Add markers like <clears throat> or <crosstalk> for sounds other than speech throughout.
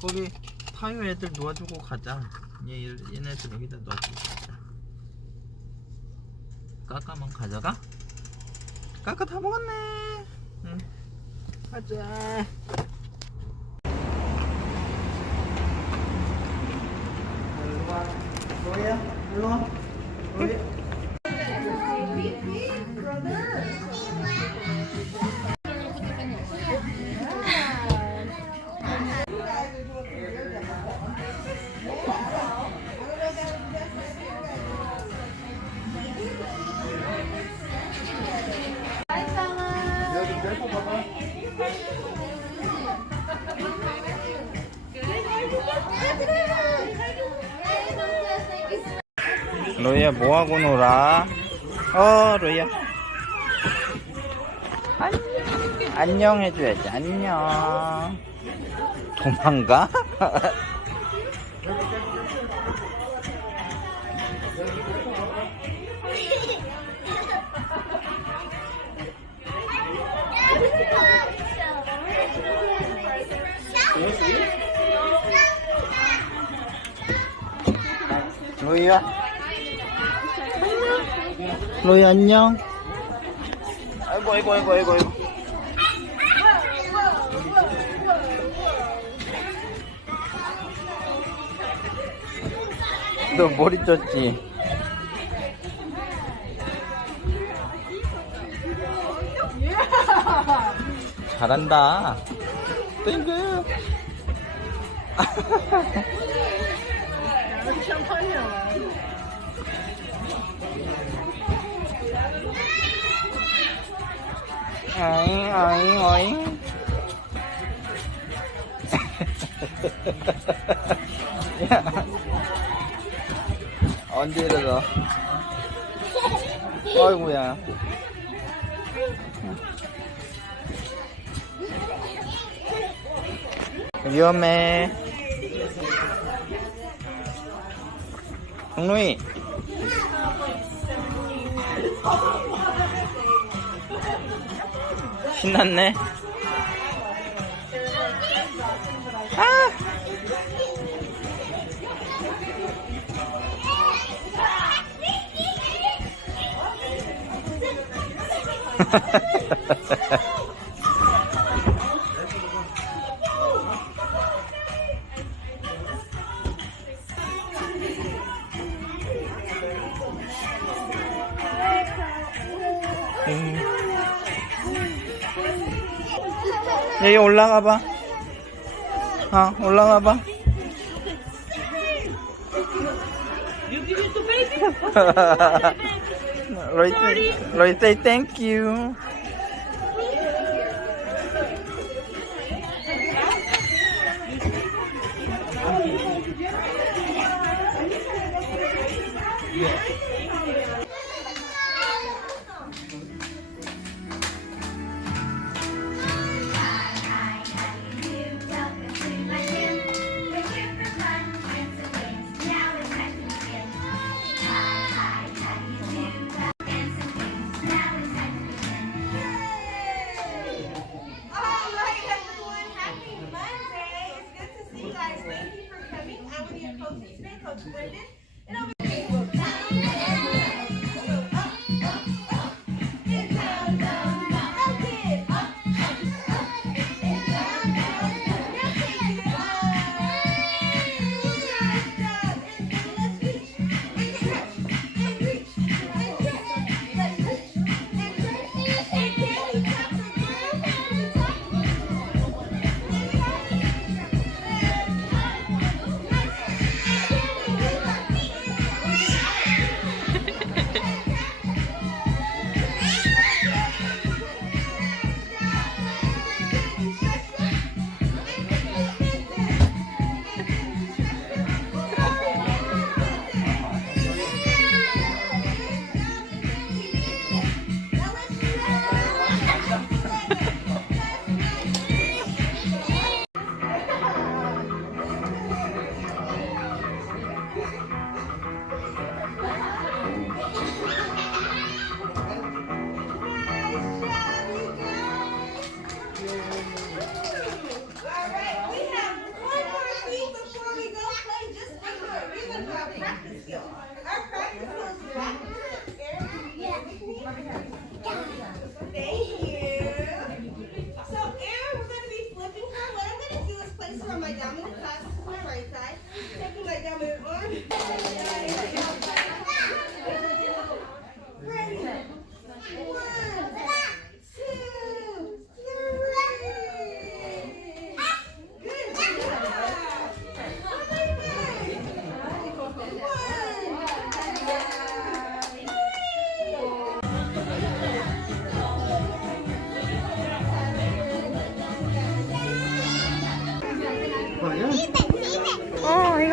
거기 타요 애들 놓아주고 가자. 얘 얘네들 여기다 놔주고 가자. 까까만 가져가? 까까 다 먹었네. 응. 가자. 일로 와. 로야, 일로 와. 로야. 로이야 뭐하고 놀아? 어 로이야 안녕 안녕 해줘야지 안녕 도망가? <laughs> 로이야 로이 안녕. 아이고 아이고 아이고 아이고 아이고. 너 머리 쪘지? 잘한다. 어잉 <laughs> 어잉 야 언제 이러어 어이구야 위험해 동로이 신났네 아! <laughs> 여기 올라가 봐. 어, 올라가 봐. 로이, 로이 say thank you.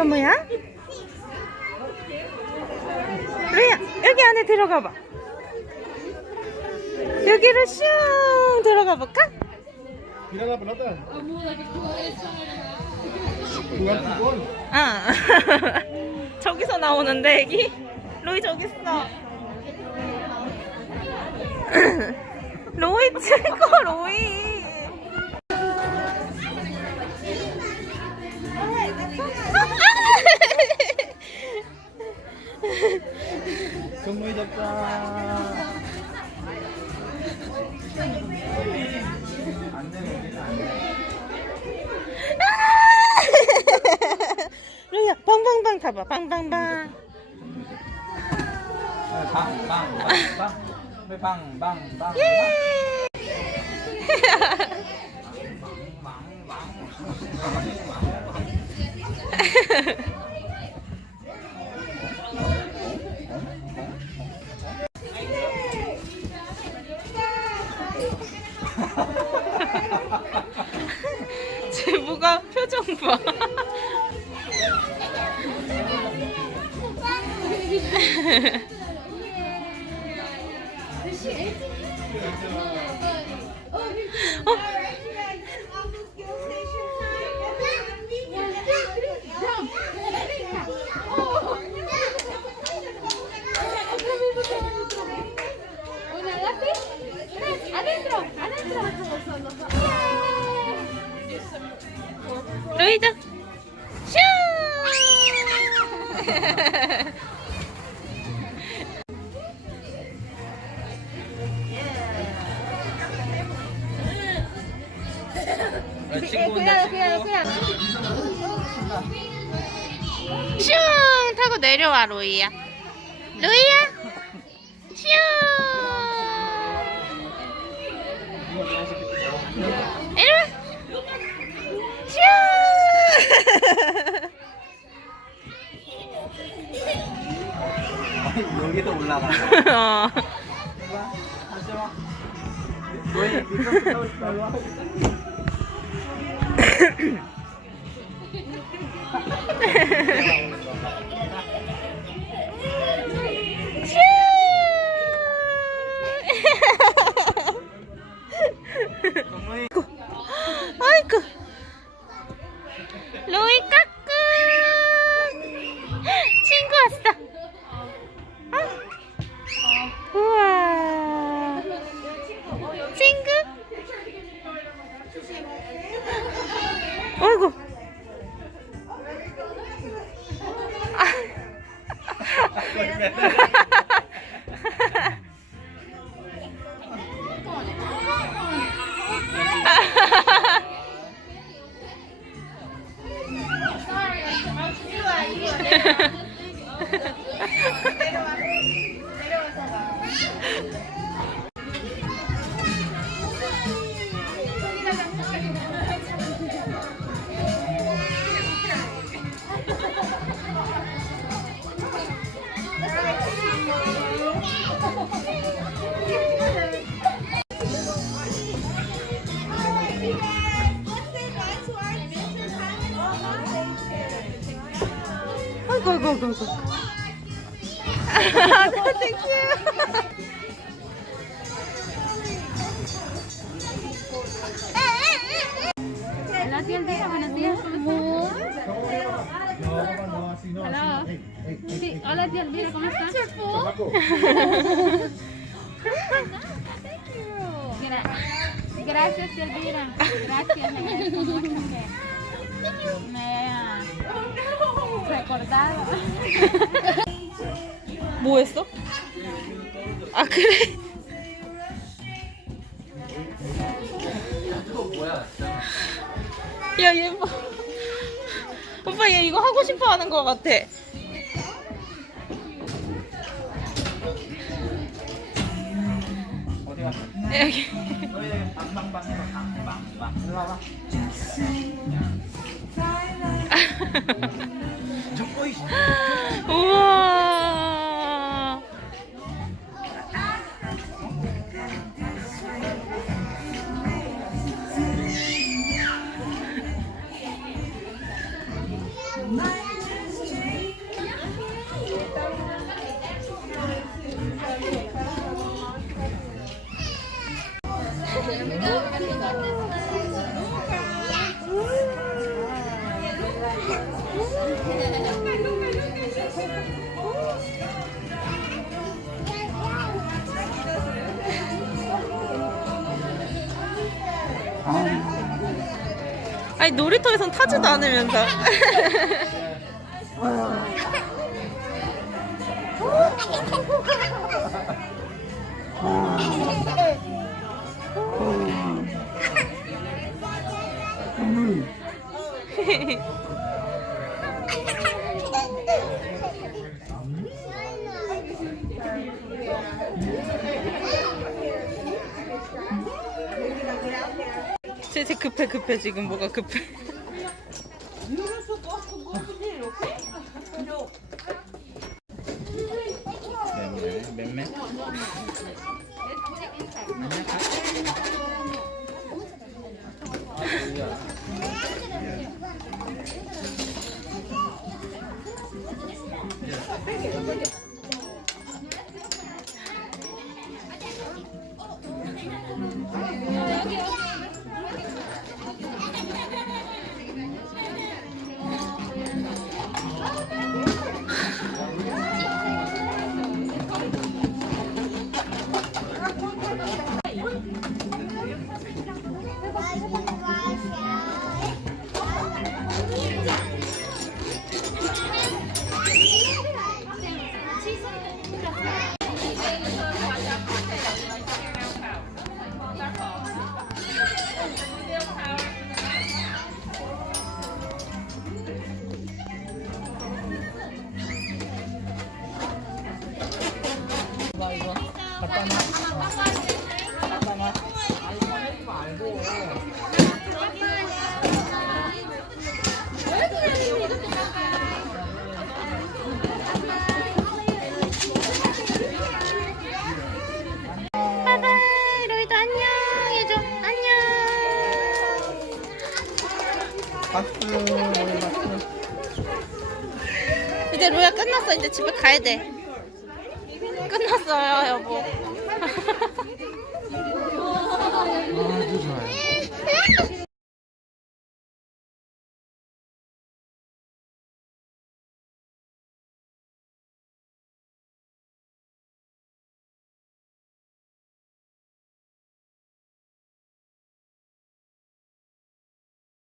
이거 뭐야? 루야, 여기 안에 들어가 봐. 여기로 슝 들어가 볼까? Mira la pelota. Jugar fútbol. 아. <laughs> 저기서 나오는데, 애기? 로이 저기 있어. <clears throat> 로이 최고, 로이. 정말 잡자. 루야, 빵빵빵 타봐, 빵빵빵. 빵, 빵, 빵, 빵. 왜 빵, 빵, 빵. 예! <laughs> fuck? 아, 친구 온다, 친구. 슝 타고 내려와 로이야 로이야 슝 이리와 슝 여기서 올라가. <laughs> 어. 다시 와. 일로 와. 정말 아 <laughs> Yeah. <laughs> go, go, go, go. <laughs> Thank you. Hola. Tía Elvira, ¿cómo estás? Gracias, Elvira. Gracias, Gracias, Gracias. Recordado. 뭐 했어? 아 그래? 야 얘 봐. 오빠 얘 이거 하고 싶어 하는 것 같아. 여기. 우와. 아니 놀이터에선 타지도 않으면서. <laughs> <laughs> <laughs> 쟤 급해 급해 지금 뭐가 급해. 맴매 맴매. 바이 이제 로야 끝났어 이제 집에 가야 돼. 끝났어요 여보. ああ、どうぞ。